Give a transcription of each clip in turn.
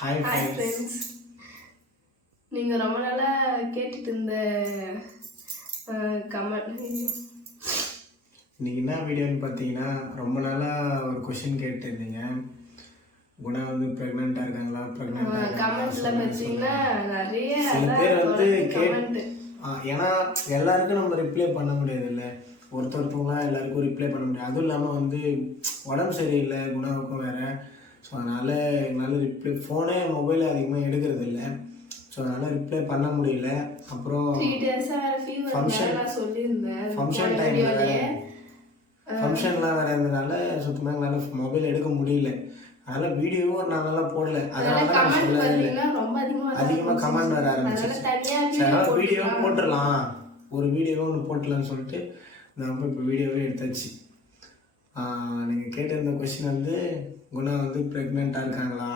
Hi friends. நீங்கள் ரொம்ப நாளாக கேட்டுட்டு இருந்த கமெண்ட் இன்றைக்கி என்ன வீடியோன்னு பார்த்தீங்கன்னா, ரொம்ப நாளாக ஒரு கொஷின் கேட்டுருந்தீங்க. குணா வந்து ப்ரெக்னெண்ட்டாக இருக்காங்களா, கமெண்ட்ல பார்த்தீங்கன்னா நிறைய சில பேர் வந்து கமெண்ட். ஏன்னா எல்லாருக்கும் நம்ம ரிப்ளை பண்ண முடியாது இல்லை, ஒருத்தவங்களாம் எல்லாருக்கும் ரிப்ளை பண்ண முடியாது. அதுவும் இல்லாமல் வந்து உடம்பு சரியில்லை குணாவுக்கும் வேறு. ஸோ அதனால் என்னால் ரிப்ளை ஃபோனே மொபைல் அதிகமாக எடுக்கிறது இல்லை. ஸோ அதனால் ரிப்ளை பண்ண முடியல. அப்புறம் ஃபங்க்ஷன் டைமில் வேறு ஃபங்க்ஷன்லாம் வேறு இருந்ததுனால சுத்தமாக எங்களால் மொபைல் எடுக்க முடியல. அதனால் வீடியோவும் ஒரு நாளெல்லாம் போடல. அதனால தான் சொல்லவே இல்லை. அதிகமாக கமெண்ட் வர ஆரம்பிச்சிச்சு. அதனால் வீடியோவும் போட்டுடலாம், ஒரு வீடியோவும் ஒன்று போட்டலான்னு சொல்லிட்டு நம்ம இப்போ வீடியோவே எடுத்தாச்சு. நீங்கள் கேட்டிருந்த கொஸ்டின் வந்து குணா வந்து ப்ரெக்னெண்ட்டாக இருக்காங்களா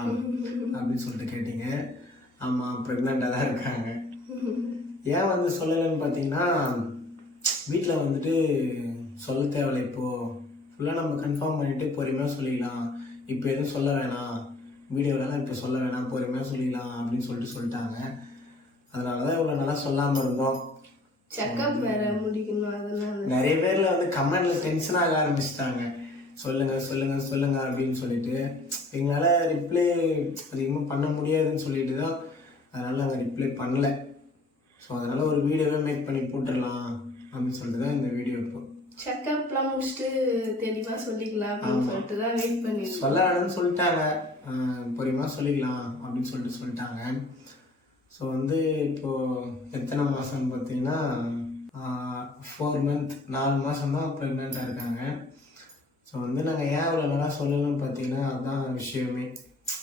அப்படின்னு சொல்லிட்டு கேட்டீங்க. ஆமாம், ப்ரெக்னெண்ட்டாக தான் இருக்காங்க. ஏன் வந்து சொல்லலைன்னு பார்த்தீங்கன்னா, வீட்டில் வந்துட்டு சொல்ல தேவையில்லை. இப்போது ஃபுல்லாக நம்ம கன்ஃபார்ம் பண்ணிவிட்டு பொறுமையாக சொல்லிக்கலாம், இப்போ எதுவும் சொல்ல வேணாம், வீடியோவிலலாம் இப்போ சொல்ல வேணாம், பொறுமையாக சொல்லிக்கலாம் அப்படின்னு சொல்லிட்டாங்க. அதனால தான் இவ்வளோ நல்லா சொல்லாமல் இருந்தோம். செக்கப் வேற முடிக்கணும். அதனால நிறைய பேர்ல வந்து கமெண்ட்ல டென்ஷன் ஆக ஆரம்பிச்சிட்டாங்க. சொல்லுங்க சொல்லுங்க சொல்லுங்க அப்படின்னு சொல்லிட்டு எங்களால் ரிப்ளை அதிகமாக பண்ண முடியாதுன்னு சொல்லிட்டு தான் அதனால நாங்கள் ரிப்ளை பண்ணல. ஸோ அதனால ஒரு வீடியோவே மேக் பண்ணி போட்டுடலாம் அப்படின்னு சொல்லிட்டு தான் இந்த வீடியோ. இப்போ செக்கப்லாம் முடிச்சுட்டு தெளிவாக சொல்லிக்கலாம் அப்படின்னு சொல்லிட்டு தான் வெயிட் பண்ணி சொல்ல வேணும்னு சொல்லிட்டாங்க. பொறுமையாக சொல்லிக்கலாம் அப்படின்னு சொல்லிட்டாங்க. ஸோ வந்து இப்போது எத்தனை மாதம்னு பார்த்தீங்கன்னா 4 months 4 மாதம் தான் ப்ரெக்னெண்ட்டாக இருக்காங்க. ஸோ வந்து நாங்கள் ஏன் அவ்வளோ நல்லா சொல்லணும்னு பார்த்தீங்கன்னா, அதுதான் விஷயமே.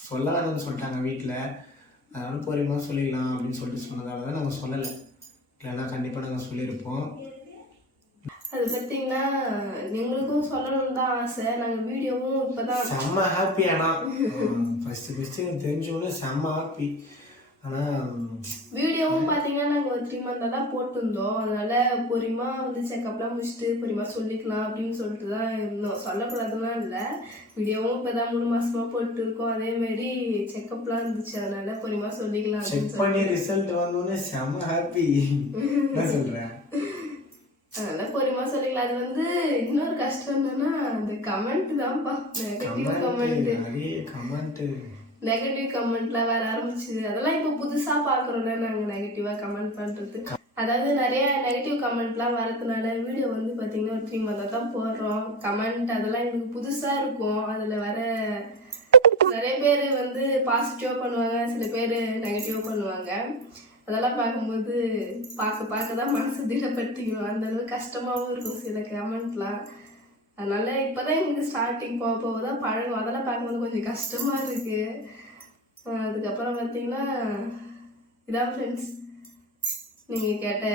சொல்ல வேணும்னு சொல்லிட்டாங்க வீட்டில், அதனால் பொறுமையாக சொல்லிக்கலாம் அப்படின்னு சொல்லிட்டு சொன்னதால தான் நாங்கள் சொல்லலை. இல்லைன்னா கண்டிப்பாக நாங்கள் சொல்லியிருப்போம். அது பார்த்தீங்கன்னா எங்களுக்கும் சொல்லணும்னு தான் ஆசை. நாங்கள் வீடியோவும் இப்போ தான் செம்ம ஹாப்பி. ஆனால் ஃபஸ்ட்டு தெரிஞ்சவொடனே செம்ம ஹாப்பி. ஆனால் வீடியோவும் பார்த்தீங்கன்னா நாங்கள் ஒரு 3 month தான் போட்டிருந்தோம். அதனால பொறுமையாக வந்து செக்கப்லாம் முடிச்சுட்டு பொறுமையாக சொல்லிக்கலாம் அப்படின்னு சொல்லிட்டு தான் இருந்தோம். சொல்லக்கூடாதுலாம் இல்லை. வீடியோவும் இப்போ தான் 3 மாசமாக போட்டு இருக்கோம். அதேமாரி செக்கப்லாம் இருந்துச்சு, அதனால பொறுமையாக சொல்லிக்கலாம். செக் பண்ணி ரிசல்ட் வந்தோடனே செம்ம ஹாப்பி. என்ன சொல்கிறேன், அதனால பொறுமையாக சொல்லிக்கலாம். அது வந்து இன்னொரு கஷ்டம் என்னன்னா அந்த கமெண்ட் தான்ப்பா, நெகட்டிவ் கமெண்ட்லாம் வர ஆரம்பிச்சு. அதெல்லாம் இப்போ புதுசாக பார்க்குறோம்ல நாங்கள் நெகட்டிவாக கமெண்ட் பண்ணுறது. அதாவது நிறைய நெகட்டிவ் கமெண்ட்லாம் வரதுனால வீடியோ வந்து பார்த்தீங்கன்னா ஒரு 3 month தான் போடுறோம். கமெண்ட் அதெல்லாம் எங்களுக்கு புதுசாக இருக்கும். அதில் வர நிறைய பேர் வந்து பாசிட்டிவாக பண்ணுவாங்க, சில பேர் நெகட்டிவாக பண்ணுவாங்க. அதெல்லாம் பார்க்கும்போது பார்க்க தான் மனசு திடப்படுத்திக்கணும். அந்தளவுக்கு கஷ்டமாகவும் இருக்கும் சில கமெண்ட்லாம். அதனால இப்போ தான் எங்களுக்கு ஸ்டார்டிங் போக தான் பழகும். அதெல்லாம் பார்க்கும்போது கொஞ்சம் கஷ்டமாக இருக்குது. அதுக்கப்புறம் பார்த்தீங்கன்னா இதான் ஃப்ரெண்ட்ஸ், நீங்கள் கேட்ட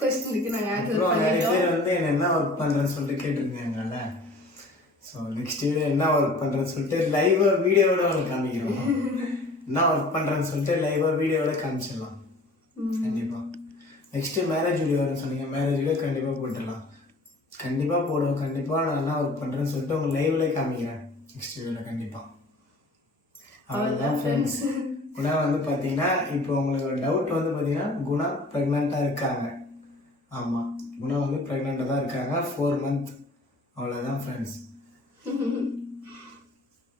கொஸ்டினுக்கு நாங்கள் ஆன்சர் பண்ணிட்டோம். நிறைய பேர் வந்து என்ன ஒர்க் பண்ணுறேன்னு சொல்லிட்டு கேட்டிருந்தாங்கல்ல. ஸோ நெக்ஸ்ட் வீடியோ என்ன ஒர்க் பண்ணுறேன்னு சொல்லிட்டு லைவாக வீடியோவோட உங்களுக்கு காமிக்கிறோம். என்ன ஒர்க் பண்ணுறேன்னு சொல்லிட்டு லைவாக வீடியோவோட காமிச்சிடலாம் கண்டிப்பாக. நெக்ஸ்ட்டு மேரேஜ் வீடியோ வரும்னு சொன்னீங்க, மேரேஜ் வீடியோ கண்டிப்பாக போட்டுடலாம். கண்டிப்பாக போடுவோம். கண்டிப்பாக நான் என்ன ஒர்க் பண்ணுறேன்னு சொல்லிட்டு உங்கள் லைவ்லேயே காமிக்கிறேன் நெக்ஸ்ட் வீடியோவில் கண்டிப்பாக. அவ்வளோதான் ஃப்ரெண்ட்ஸ். குணா வந்து பார்த்தீங்கன்னா இப்போ உங்களுக்கு ஒரு டவுட் வந்து பார்த்தீங்கன்னா குணா ப்ரெக்னெண்ட்டாக இருக்காங்க. ஆமாம், குணா வந்து ப்ரெக்னெண்ட்டாக தான் இருக்காங்க. 4 months. அவ்வளோதான் ஃப்ரெண்ட்ஸ்.